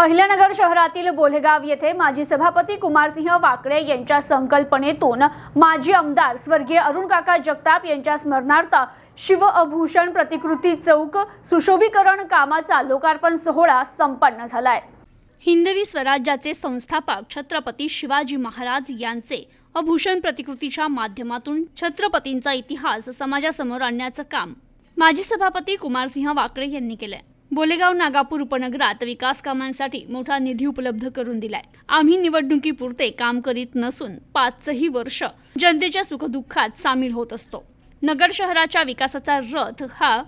अहिल्यानगर शहरातील बोलेगाव येथे माजी सभापती कुमारसिंह वाकळे यांच्या संकल्पनेतून माजी आमदार स्वर्गीय अरुण काका जगताप यांच्या स्मरणार्थ शिव अभूषण प्रतिकृती चौक सुशोभीकरण कामाचा लोकार्पण सोहळा संपन्न झालाय. हिंदवी स्वराज्याचे संस्थापक छत्रपती शिवाजी महाराज यांचे अभूषण प्रतिकृतीच्या माध्यमातून छत्रपतींचा इतिहास समाजासमोर आणण्याचं काम माजी सभापती कुमारसिंह वाकळे यांनी केलंय. बोलेगाव नागापूर उपनगरात विकास कामांसाठी मोठा निधी उपलब्ध करून दिलाय. आम्ही निवडणुकीपुरते काम करीत नसून पाचही वर्ष जनतेच्या सुखदुःखात सामील होत असतो. नगर शहराच्या विकासाचा रथ हा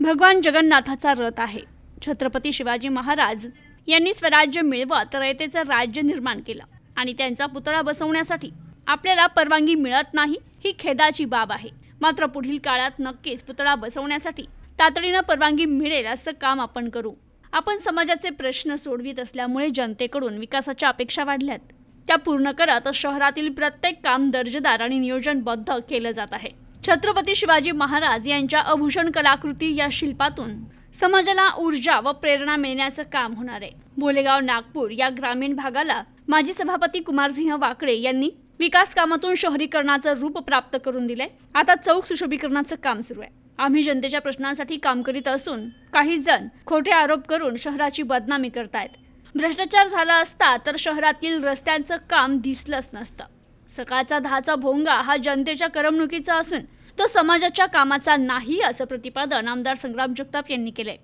भगवान जगन्नाथाचा रथ आहे. छत्रपती शिवाजी महाराज यांनी स्वराज्य मिळवत रयतेचं राज्य निर्माण केलं आणि त्यांचा पुतळा बसवण्यासाठी आपल्याला परवानगी मिळत नाही ही खेदाची बाब आहे. मात्र पुढील काळात नक्कीच पुतळा बसवण्यासाठी तातडीनं परवानगी मिळेल असं काम आपण करू. आपण समाजाचे प्रश्न सोडवित असल्यामुळे जनतेकडून विकासाच्या अपेक्षा वाढल्यात. त्या पूर्ण करत शहरातील प्रत्येक काम दर्जेदार आणि नियोजनबद्ध केलं जात आहे. छत्रपती शिवाजी महाराज यांच्या अभूषण कलाकृती या शिल्पातून समाजाला ऊर्जा व प्रेरणा मिळण्याचं काम होणार आहे. बोलेगाव नागपूर या ग्रामीण भागाला माजी सभापती कुमारसिंह वाकडे यांनी विकास कामातून शहरीकरणाचं रूप प्राप्त करून दिलंय. आता चौक सुशोभीकरणाचं काम सुरू आहे. आम्ही जनतेच्या प्रश्नांसाठी काम करीत असून काही जण खोटे आरोप करून शहराची बदनामी करतायत. भ्रष्टाचार झाला असता तर शहरातील रस्त्यांचं काम दिसलंच नसतं. सकाळचा दहाचा भोंगा हा जनतेच्या करमणुकीचा असून तो समाजाच्या कामाचा नाही असं प्रतिपादन आमदार संग्राम जगताप यांनी केलंय.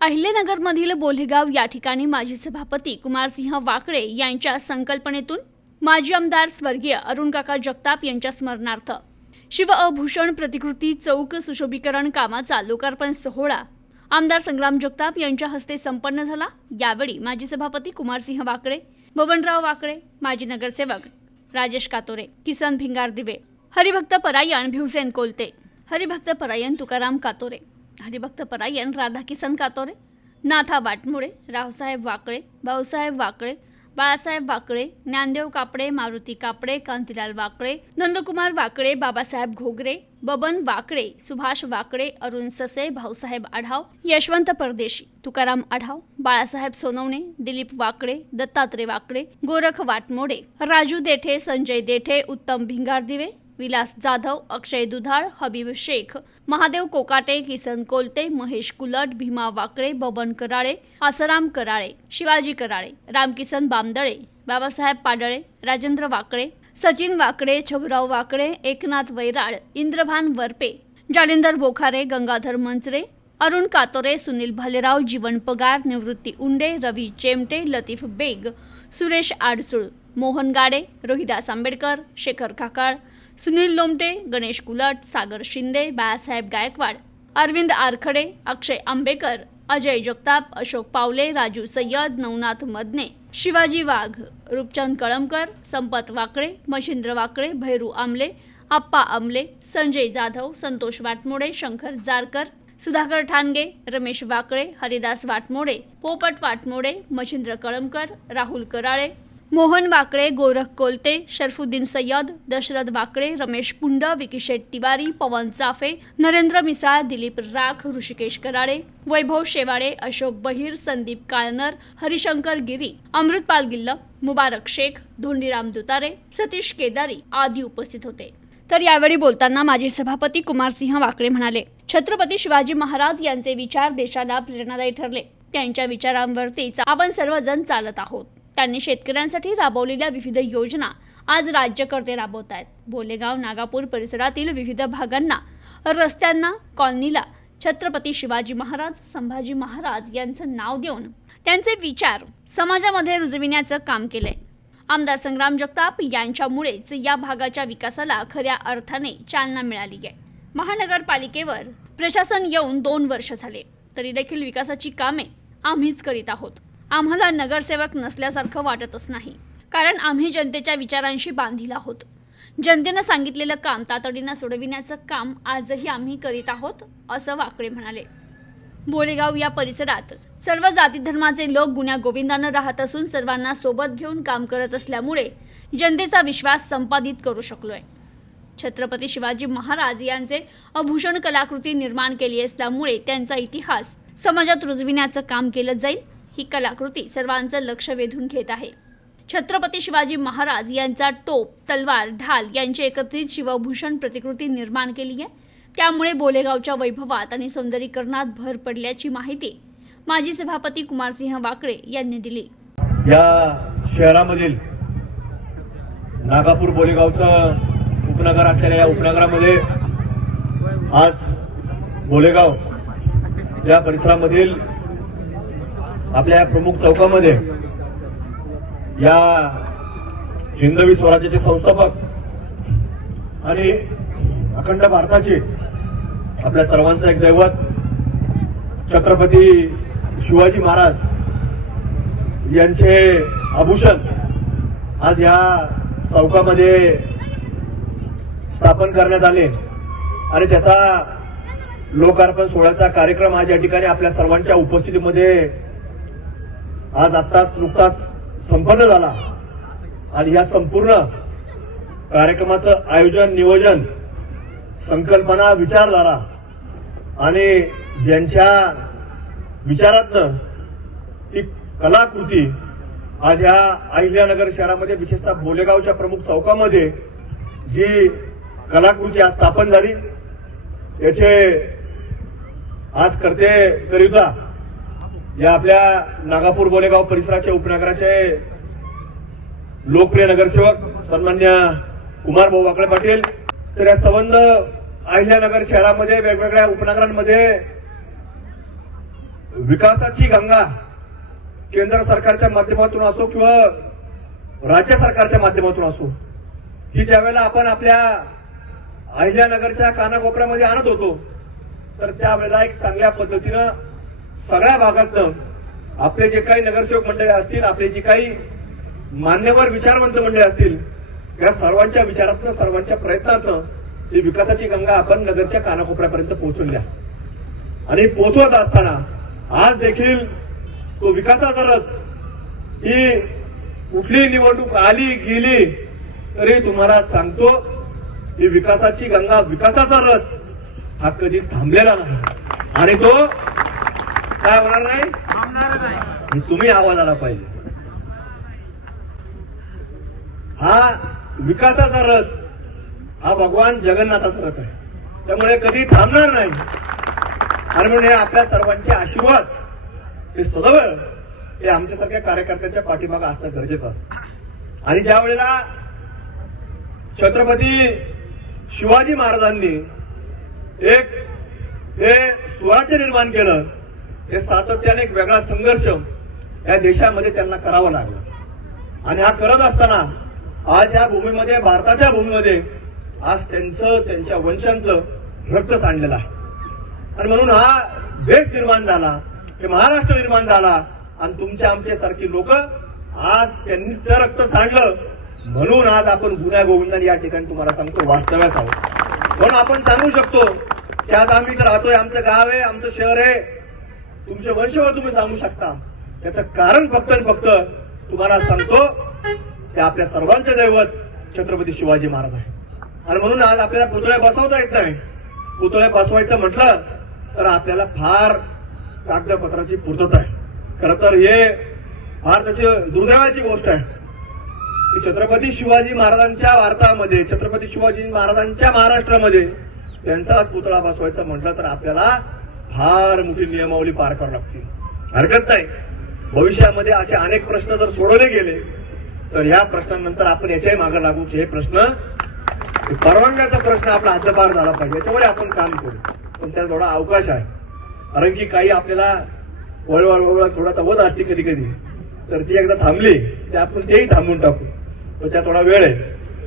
अहिलेनगरमधील बोलेगाव या ठिकाणी माजी सभापती कुमारसिंह वाकळे यांच्या संकल्पनेतून माजी आमदार स्वर्गीय अरुण काका जगताप यांच्या स्मरणार्थ शिव अभूषण प्रतिकृती चौक सुशोभीकरण कामाचा लोकार्पण सोहळा. आमदार संग्राम जगताप यांच्या हस्ते संपन्न झाला. यावेळी माजी सभापती कुमारसिंह वाकळे बबनराव वाकळे माजी नगरसेवक राजेश कातोरे किसन भिंगार दिवे हरिभक्त परायण भिवसेन कोलते हरिभक्त परायण तुकाराम कातोरे हरिभक्त परायण राधाकिसन कातोरे नाथा वाटमुळे रावसाहेब वाकळे भाऊसाहेब वाकळे बाळासाहेब वाकळे ज्ञानदेव कापडे मारुती कापडे कांतीलाल वाकळे नंदकुमार वाकळे बाबासाहेब घोगरे बबन वाकळे सुभाष वाकळे अरुण ससे भाऊसाहेब आढाव यशवंत परदेशी तुकाराम आढाव बाळासाहेब सोनवणे दिलीप वाकळे दत्तात्रय वाकळे गोरख वाटमोडे राजू देठे संजय देठे उत्तम भिंगारदिवे विलास जाधव अक्षय दुधाळ हबीब शेख महादेव कोकाटे किसन कोलते महेश कुलट भीमा वाकळे बबन कराळे आसराम कराळे शिवाजी कराळे रामकिसन बामदळे बाबासाहेब पाडळे राजेंद्र वाकळे सचिन वाकडे छबराव वाकडे एकनाथ वैराळ इंद्रभान वरपे जालिंदर बोखारे गंगाधर मंचरे अरुण कातोरे सुनील भालेराव जीवन पगार निवृत्ती उंडे रवी चेमटे लतीफ बेग सुरेश आडसूळ मोहन गाडे रोहिदास आंबेडकर शेखर काकाळ सुनील लोमटे गणेश कुलट सागर शिंदे बाळासाहेब गायकवाड अरविंद आरखडे अक्षय आंबेकर अजय जगताप अशोक पावले राजू सय्यद नवनाथ मदने शिवाजी वाघ रूपचंद कळमकर संपत वाकळे मशिंद्र वाकळे भैरू आमले आप्पा आमले संजय जाधव संतोष वाटमोडे शंकर जारकर सुधाकर ठाणगे रमेश वाकळे हरिदास वाटमोडे पोपट वाटमोडे मशिंद्र कळमकर राहुल कराळे मोहन वाकळे गोरख कोलते शरफुद्दीन सय्यद दशरथ वाकळे रमेश पुंड विकिशेट तिवारी पवन चाफे नरेंद्र मिसाळ दिलीप राख ऋषिकेश कराडे वैभव शेवाळे अशोक बहिर संदीप काळनर हरिशंकर गिरी अमृतपाल गिल्ल मुबारक शेख धोंडीराम दुतारे सतीश केदारी आदी उपस्थित होते. तर यावेळी बोलताना माजी सभापती कुमारसिंह वाकळे म्हणाले छत्रपती शिवाजी महाराज यांचे विचार देशाला प्रेरणादायी ठरले. त्यांच्या विचारांवरतीच आपण सर्वजण चालत आहोत. त्यांनी शेतकऱ्यांसाठी राबवलेल्या विविध योजना आज राज्यकर्ते राबवत आहेत. बोलेगाव नागापूर परिसरातील विविध भागांना रस्त्यांना कॉलनीला छत्रपती शिवाजी महाराज संभाजी महाराज यांचं नाव देऊन त्यांचे विचार समाजामध्ये रुजविण्याचं काम केलंय. आमदार संग्राम जगताप यांच्यामुळेच या भागाच्या विकासाला खऱ्या अर्थाने चालना मिळाली आहे. महानगरपालिकेवर प्रशासन येऊन दोन वर्ष झाले. तरी देखील विकासाची कामे आम्हीच करीत आहोत. आम्हाला नगरसेवक नसल्यासारखं वाटतच नाही. कारण आम्ही जनतेच्या विचारांशी बांधील आहोत जनतेनं सांगितलेलं काम तातडीनं सोडविण्याचं काम आजही आम्ही करीत आहोत असं वाकडे म्हणाले. बोरेगाव या परिसरात सर्व जाती धर्माचे लोक गुण्या गोविंदानं राहत असून सर्वांना सोबत घेऊन काम करत असल्यामुळे जनतेचा विश्वास संपादित करू शकलोय. छत्रपती शिवाजी महाराज यांचे अभूषण कलाकृती निर्माण केली असल्यामुळे त्यांचा इतिहास समाजात रुजविण्याचं काम केलं जाईल ही कलाकृती सर्वांचं लक्ष वेधून घेत आहे. छत्रपती शिवाजी महाराज यांचा टोप तलवार ढाल यांची एकत्रित शिवभूषण प्रतिकृती निर्माण केली आहे. त्यामुळे बोलेगावच्या वैभवात आणि सौंदर्यीकरणात भर पडल्याची माहिती माजी सभापती कुमारसिंह वाकळे यांनी दिली. या शहरामधील नागापूर बोलेगावचं उपनगर असलेल्या या उपनगरामध्ये आज बोलेगाव या परिसरामधील आपल्या या प्रमुख चौकामध्ये या हिंदवी स्वराज्याचे संस्थापक आणि अखंड भारताचे आपल्या सर्वांचं एक दैवत छत्रपती शिवाजी महाराज यांचे आभूषण आज या चौकामध्ये स्थापन करण्यात आले. आणि त्याचा लोकार्पण सोहळ्याचा कार्यक्रम आज या ठिकाणी आपल्या सर्वांच्या उपस्थितीमध्ये आज आत्ताच नुकताच संपन्न झाला. आणि या संपूर्ण कार्यक्रमाचं आयोजन नियोजन संकल्पना विचार झाला आणि ज्यांच्या विचारातनं ही कलाकृती आज या अहिल्यानगर शहरामध्ये विशेषतः बोलेगावच्या प्रमुख चौकामध्ये जी कलाकृती आज स्थापन झाली याचे आज करते करिता या आपल्या नागापूर बोलेगाव परिसराचे उपनगराचे लोकप्रिय नगरसेवक सन्मान्य कुमार भाऊ वाकळे पाटील तर या संबंध अहिल्यानगर शहरामध्ये वेगवेगळ्या उपनगरांमध्ये विकासाची गंगा केंद्र सरकारच्या माध्यमातून असो किंवा राज्य सरकारच्या माध्यमातून असो ही ज्यावेळेला आपण आपल्या अहिल्यानगरच्या कानाकोपऱ्यामध्ये आणत होतो तर त्यावेळेला एक चांगल्या पद्धतीनं सगळ्या भागातलं आपले जे काही नगरसेवक मंडळे असतील आपले जे काही मान्यवर विचारवंत मंडळी असतील या सर्वांच्या विचारातनं सर्वांच्या प्रयत्नातनं ही विकासाची गंगा आपण नगरच्या कानाकोपऱ्यापर्यंत पोहोचवल्या आणि पोहोचवत असताना आज देखील तो विकासाचा रथ ही कुठली निवडणूक आली गेली तरी तुम्हाला सांगतो की विकासाची गंगा विकासाचा रथ हा कधी थांबलेला नाही. आणि तो काय होणार नाही? तुम्ही आवाज आला पाहिजे. हा विकासाचा रथ हा भगवान जगन्नाथाचा रथ आहे. त्यामुळे कधी थांबणार नाही. आणि म्हणून हे आपल्या सर्वांचे आशीर्वाद हे सदैव हे आमच्यासारख्या कार्यकर्त्यांच्या पाठीमागे असणं गरजेचं असतं आणि ज्या वेळेला छत्रपती शिवाजी महाराजांनी एक हे स्वराज्य निर्माण केलं हे सातत्याने एक वेगळा संघर्ष या देशामध्ये त्यांना करावा लागला. आणि हा करत असताना आज या भूमीमध्ये भारताच्या भूमीमध्ये आज त्यांचं त्यांच्या वंशांचं रक्त सांडलेलं आहे. आणि म्हणून हा देश निर्माण झाला हे महाराष्ट्र निर्माण झाला आणि तुमच्या आमच्या सारखी लोक आज त्यांनीच रक्त सांडलं. म्हणून आज आपण गुन्हा गोविंदाने या ठिकाणी तुम्हाला सांगतो वास्तव्यात आहोत. म्हणून आपण सांगू शकतो की आज आम्ही इथं राहतोय आमचं गाव आहे आमचं शहर आहे. तुमचे वंशवर तुम्ही सांगू शकता. त्याचं कारण फक्त आणि फक्त तुम्हाला सांगतो ते आपल्या सर्वांचे दैवत छत्रपती शिवाजी महाराज आहे आणि म्हणून आज आपल्याला पुतळे बसवता येत नाही. पुतळे बसवायचं म्हटलं तर आपल्याला फार कागदपत्राची पूर्तता आहे. खर तर हे फार तशी दुर्दैवाची गोष्ट आहे. की छत्रपती शिवाजी महाराजांच्या वार्तामध्ये छत्रपती शिवाजी महाराजांच्या महाराष्ट्रामध्ये त्यांचा पुतळा बसवायचा म्हटलं तर आपल्याला फार मोठी नियमावली पार करावी लागते. हरकत नाही. भविष्यामध्ये असे अनेक प्रश्न जर सोडवले गेले तर या प्रश्नानंतर आपण याच्याही मागे लागू की हे प्रश्न परवानग्याचा प्रश्न आपला हद्दपार झाला पाहिजे. याच्यावर आपण काम करू. पण त्याला थोडा अवकाश आहे. कारण की काही आपल्याला वळवळ वळवळ थोडासा वध असते कधी कधी. तर ती एकदा थांबली ते आपण तेही थांबून टाकू. पण त्या थोडा वेळ आहे.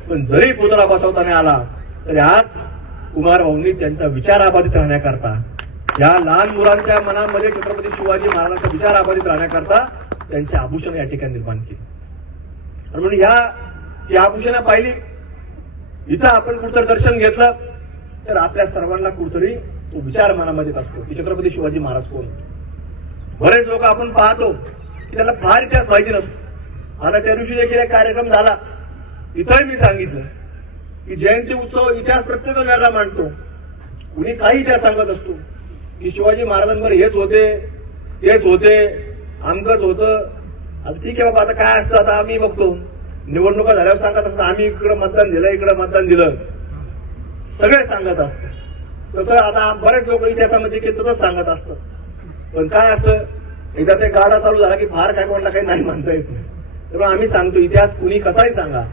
पण जरी पुतळा बसवताना आला तरी आज कुमार भाऊंनी त्यांचा विचार अबाधित राहण्याकरता या लहान मुलांच्या मनामध्ये छत्रपती शिवाजी महाराजांचा विचार अबाधित राहण्याकरता त्यांचे आभूषण या ठिकाणी निर्माण केले. आणि म्हणून ह्या ही आभूषणं पाहिली. इथं आपण कुठचं दर्शन घेतलं तर आपल्या सर्वांना कुठतरी तो विचार मनामध्ये असतो की छत्रपती शिवाजी महाराज कोण? बरेच लोक आपण पाहतो की त्यांना फार इतिहास माहिती नसतो. आता त्या दिवशी देखील एक कार्यक्रम झाला. इथंही मी सांगितलं की जयंती उत्सव इतिहास प्रत्येक वेगळा मांडतो. कुणी काही इतिहास सांगत असतो. की शिवाजी महाराजांवर हेच होते तेच होते आमकंच होतं. आता ठीक आहे बाबा आता काय असतं आता आम्ही बघतो. निवडणुका झाल्यावर सांगत असतात आम्ही इकडं मतदान दिलं इकडं मतदान दिलं. सगळेच सांगत असतात. तसं आता बरेच लोक इतिहासामध्ये की तसंच सांगत असतात. पण काय असतं एकदा ते गाडा चालू झाला की फार काय कोणाला काही नाही म्हणता येत नाही. तर आम्ही सांगतो इतिहास कुणी कसाही सांगा.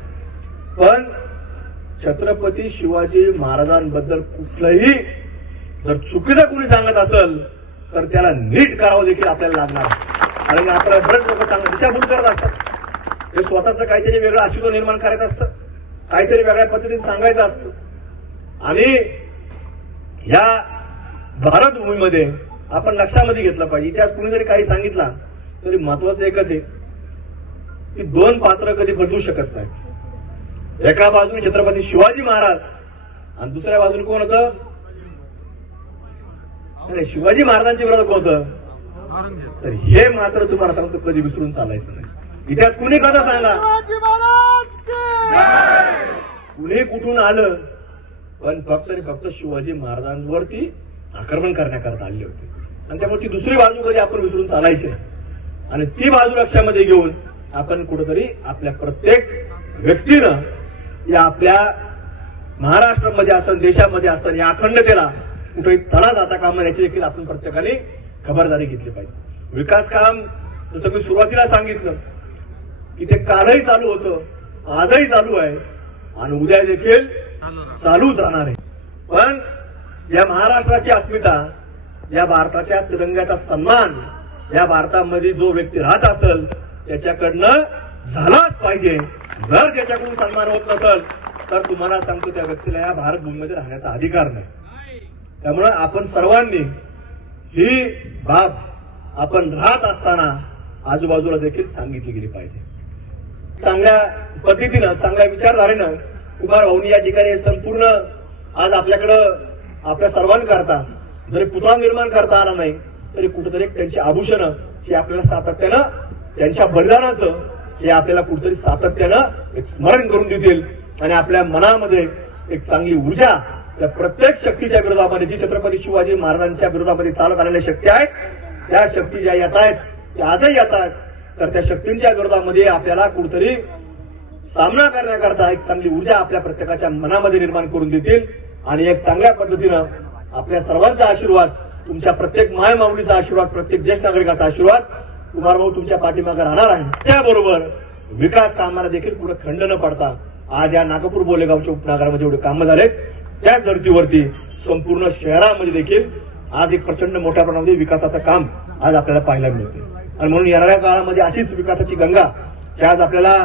पण छत्रपती शिवाजी महाराजांबद्दल कुठलंही जर चुकीचं कुणी सांगत असेल तर त्याला नीट करावं देखील आपल्याला लागणार. कारण आपल्याला बरेच लोक चांगलं दिशाभूल करत असतात. ते स्वतःचं काहीतरी वेगळं अस्तित्व निर्माण करायचं असतं. काहीतरी वेगळ्या पद्धतीने सांगायचं असतं. आणि ह्या भारतभूमीमध्ये आपण लक्षामध्ये घेतलं पाहिजे. इतिहास कुणी जरी काही सांगितला तरी महत्वाचं एकच आहे की दोन पात्र कधी बदलू शकत नाही एका बाजूने छत्रपती शिवाजी महाराज आणि दुसऱ्या बाजूने कोण होतं? नाही, शिवाजी महाराजांच्या विरोधात कोण होतं? तर हे मात्र तुम्हाला सांगतो कधी विसरून चालायचं नाही. इतिहास कुणी कसा सांगा? शिवाजी महाराज की कुणी कुठून आलं? पण फक्त आणि फक्त शिवाजी महाराजांवरती आक्रमण करण्याकरता आले होते. आणि त्यामुळे ती दुसरी बाजू कधी आपण विसरून चालायची. आणि ती बाजू लक्षामध्ये घेऊन आपण कुठेतरी आपल्या प्रत्येक व्यक्तीनं या आपल्या महाराष्ट्रामध्ये असन देशामध्ये असन या अखंडतेला कुठेही तडा जाता कामा याची देखील आपण प्रत्येकाने खबरदारी घेतली पाहिजे. विकास काम जसं मी सुरुवातीला सांगितलं की ते कालही चालू होतं आजही चालू आहे आणि उद्या देखील चालू राहणार आहे. पण या महाराष्ट्राची अस्मिता या भारताच्या तिरंग्याचा सन्मान या भारतामध्ये जो व्यक्ती राहत असेल त्याच्याकडनं झालाच पाहिजे. जर त्याच्याकडून सन्मान होत नसेल तर तुम्हाला सांगतो त्या व्यक्तीला या भारत भूमीमध्ये राहण्याचा अधिकार नाही. त्यामुळं आपण सर्वांनी ही बाब आपण राहत असताना आजूबाजूला देखील सांगितली गेली पाहिजे. चांगल्या पद्धतीनं चांगल्या विचारधारेनं कुमार भाऊनी या ठिकाणी संपूर्ण आज आपल्याकडं आपल्या सर्वांकरता जरी पुतळा निर्माण करता आला नाही तरी कुठेतरी त्यांची आभूषणं ही आपल्याला सातत्यानं त्यांच्या बलिदानाचं हे आपल्याला कुठेतरी सातत्यानं एक स्मरण करून देतील आणि आपल्या मनामध्ये एक चांगली ऊर्जा त्या प्रत्येक शक्तीच्या विरोधामध्ये जी छत्रपती शिवाजी महाराजांच्या विरोधामध्ये चालत आलेल्या शक्ती आहेत त्या शक्ती ज्या येत आहेत त्या आजही येत आहेत. तर त्या शक्तींच्या विरोधामध्ये आपल्याला कुठतरी सामना करण्याकरता एक चांगली ऊर्जा आपल्या प्रत्येकाच्या मनामध्ये निर्माण करून देतील आणि एक चांगल्या पद्धतीनं आपल्या सर्वांचा आशीर्वाद तुमच्या प्रत्येक माय माऊलीचा आशीर्वाद प्रत्येक ज्येष्ठ नागरिकाचा आशीर्वाद कुमार भाऊ तुमच्या पाठीमागे राहणार आहे. त्याबरोबर विकास कामाला देखील पुढे खंड न पडता आज या नागपूर बोलेगावच्या उपनगरामध्ये एवढे कामं झालेत. त्याच धर्तीवरती संपूर्ण शहरामध्ये देखील आज एक प्रचंड मोठ्या प्रमाणामध्ये विकासाचं काम आज आपल्याला पाहायला मिळते आणि म्हणून येणाऱ्या काळामध्ये अशीच विकासाची गंगा ही आज आपल्याला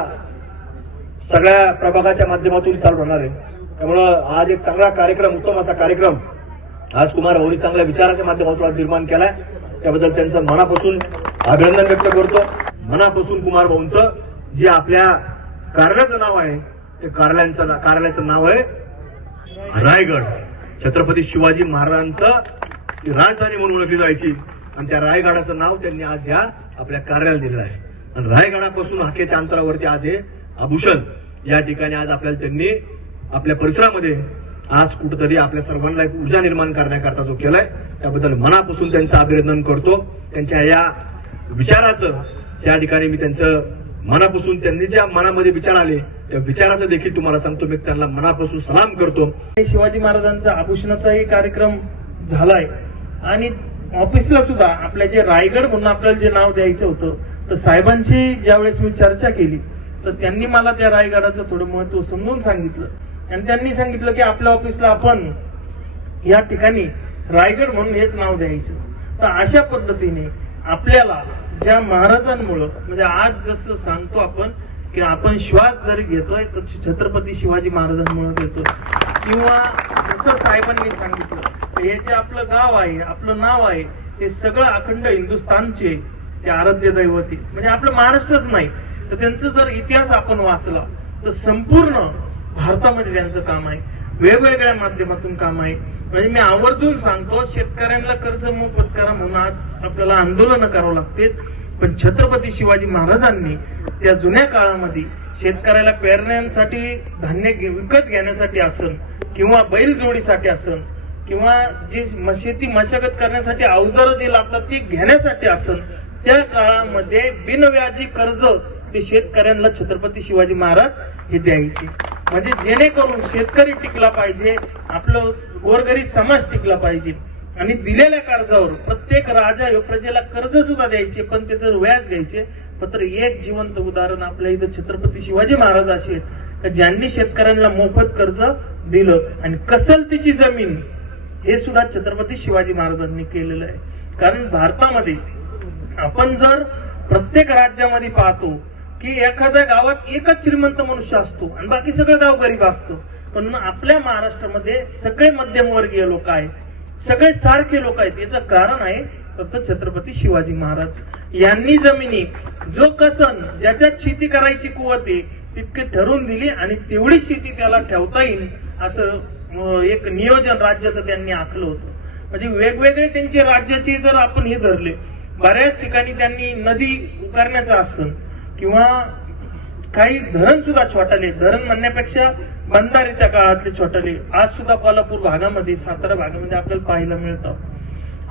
सगळ्या प्रभागाच्या माध्यमातून चालू राहणार आहे. त्यामुळं आज एक चांगला कार्यक्रम उत्तम असा कार्यक्रम आज कुमार भाऊनी चांगल्या विचाराच्या माध्यमातून आज निर्माण केलाय. त्याबद्दल त्यांचं मनापासून अभिनंदन व्यक्त करतो. मनापासून कुमार भाऊंचं जे आपल्या कार्यालयाचं नाव आहे ते कार्यालयांचं ना- कार्यालयाचं नाव आहे रायगड. छत्रपती शिवाजी महाराजांचं राजधानी म्हणून ओळखली जायची. आणि त्या रायगडाचं नाव त्यांनी आज या आपल्या कार्याला दिलेलं आहे. आणि रायगडापासून हाकेच्या अंतरावरती आज हे आभूषण या ठिकाणी आज आपल्याला त्यांनी आपल्या परिसरामध्ये आज कुठंतरी आपल्या सर्वांना एक ऊर्जा निर्माण करण्याकरता जो केलाय त्याबद्दल मनापासून त्यांचं अभिनंदन करतो. त्यांच्या या विचाराचं त्या ठिकाणी मी त्यांचं मनापासून त्यांनी ज्या मनामध्ये विचार आले त्या विचाराचं देखील तुम्हाला सांगतो मी त्यांना मनापासून सलाम करतो. शिवाजी महाराजांचा आभूषणाचाही कार्यक्रम झालाय. आणि ऑफिसला सुद्धा आपल्या जे रायगड म्हणून आपल्याला जे नाव द्यायचं होतं तर साहेबांशी ज्यावेळेस मी चर्चा केली तर त्यांनी मला त्या रायगडाचं थोडं महत्त्व समजून सांगितलं. आणि त्यांनी सांगितलं की आपल्या ऑफिसला आपण या ठिकाणी रायगड म्हणून हेच नाव द्यायचं. तर अशा पद्धतीने आपल्याला ज्या महाराजांमुळं म्हणजे आज जसं सांगतो आपण की आपण श्वास जरी घेतोय तर छत्रपती शिवाजी महाराजांमुळे घेतो किंवा जसं साहेबांनी सांगितलं हे जे आपलं गाव आहे आपलं नाव आहे ते सगळं अखंड हिंदुस्थानचे ते आराध्य दैवती. म्हणजे आपलं महाराष्ट्रच नाही. तर त्यांचं जर इतिहास आपण वाचला तर संपूर्ण भारतामध्ये त्यांचं काम आहे. वेगवेगळ्या माध्यमातून काम आहे. म्हणजे मी आवर्जून सांगतो शेतकऱ्यांना कर्ज मोफत करा म्हणून आज आपल्याला आंदोलन करावं लागते पण छत्रपती शिवाजी महाराजांनी त्या जुन्या काळामध्ये शेतकऱ्याला पेरण्यासाठी धान्य विकत घेण्यासाठी असन किंवा बैलजोडीसाठी असन किंवा जी शेती मशागत करण्यासाठी अवजारं जे लागतात ती घेण्यासाठी असन त्या काळामध्ये बिनव्याजी कर्ज ते शेतकऱ्यांना छत्रपती शिवाजी महाराज हे द्यायचे. म्हणजे जेणेकरून शेतकरी टिकला पाहिजे आपलं गोरगरीब समाज टिकला पाहिजे. आणि दिलेल्या कर्जावर प्रत्येक राजा प्रजेला कर्ज सुद्धा द्यायचे पण त्याचं व्याज द्यायचे मात्र एक जिवंत उदाहरण आपल्या इथं छत्रपती शिवाजी महाराज असे ज्यांनी शेतकऱ्यांना मोफत कर्ज दिलं आणि कसलतीची जमीन हे सुद्धा छत्रपती शिवाजी महाराजांनी केलेलं आहे. कारण भारतामध्ये आपण जर प्रत्येक राज्यामध्ये पाहतो की एखाद्या गावात एकच श्रीमंत मनुष्य असतो आणि बाकी सगळं गाव गरीब असतो पण आपल्या महाराष्ट्रामध्ये सगळे मध्यमवर्गीय लोक आहेत. सगळे सारखे लोक आहेत. याचं कारण आहे फक्त छत्रपती शिवाजी महाराज. यांनी जमिनी जो कसन ज्याच्यात शेती करायची कुवत आहे तितके ठरवून दिली आणि तेवढी शेती त्याला ठेवता येईल असं एक नियोजन राज्याचं त्यांनी आखलं होतं. म्हणजे वेगवेगळे त्यांचे राज्याचे जर आपण हे धरले बऱ्याच ठिकाणी त्यांनी नदी उकारण्याचं असतं किंवा काही धरण सुद्धा छोटाले. धरण म्हणण्यापेक्षा बंधारेच्या काळातले छोटाले. आज सुद्धा कोल्हापूर भागामध्ये सातारा भागामध्ये आपल्याला पाहायला मिळतं.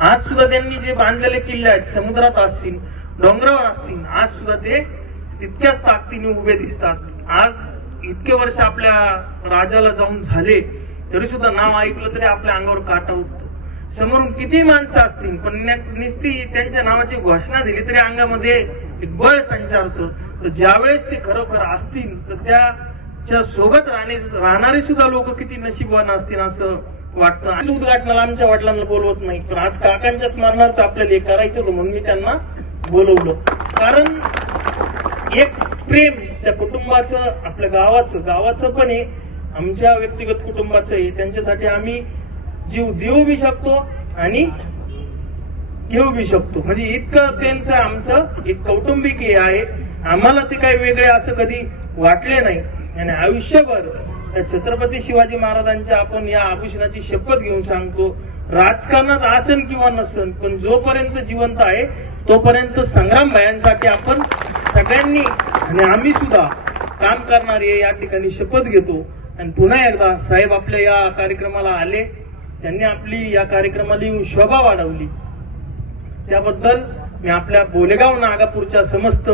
आज सुद्धा त्यांनी जे बांधलेले किल्ले आहेत समुद्रात असतील डोंगरावर असतील आज सुद्धा ते तितक्याच ताकदीने उभे दिसतात. आज इतके वर्ष आपल्या राजाला जाऊन झाले तरी सुद्धा नाव ऐकलं तरी आपल्या अंगावर काटा उठतो. समोरून किती माणसं असतील पण निस्ती नुसती त्यांच्या नावाची घोषणा दिली तरी अंगामध्ये एक बळ संचारतो. तर ज्यावेळेस ते खरोखर असतील तर त्याच्या सोबत राहणे राहणारे सुद्धा लोक किती नशीबवान असतील असं वाटतं. आणि उद्घाटनाला आमच्या वडिलांना बोलवत नाही पण आज काकांच्या स्मरणार्थ आपल्याला हे करायचं होतं म्हणून मी त्यांना बोलवलं. कारण एक प्रेम त्या कुटुंबाचं आपल्या गावाचं गावाचं पण आहे आमच्या व्यक्तिगत कुटुंबाचं आहे त्यांच्यासाठी आम्ही जीव देऊ बी शकतो आणि घेऊ बी शकतो. म्हणजे इतकं त्यांचं आमचं एक कौटुंबिक हे आहे. आम्हाला ते काही वेगळे असं कधी वाटले नाही. आणि आयुष्यभर त्या छत्रपती शिवाजी महाराजांच्या आपण या आभूषणाची शपथ घेऊन सांगतो राजकारणात आसन किंवा नसन पण जोपर्यंत जिवंत आहे तोपर्यंत संग्राम भायांसाठी आपण सगळ्यांनी आणि आम्ही सुद्धा काम करणारे या ठिकाणी शपथ घेतो. आणि पुन्हा एकदा साहेब आपल्या या कार्यक्रमाला आले त्यांनी आपली या कार्यक्रमाला येऊन शोभा वाढवली. त्याबद्दल मी आपल्या बोलेगाव नागापूरच्या समस्त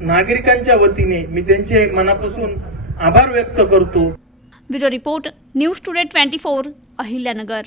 नागरिकांच्या वतीने मी त्यांचे मनापासून आभार व्यक्त करतो. Bureau report news today twenty four Ahilyanagar.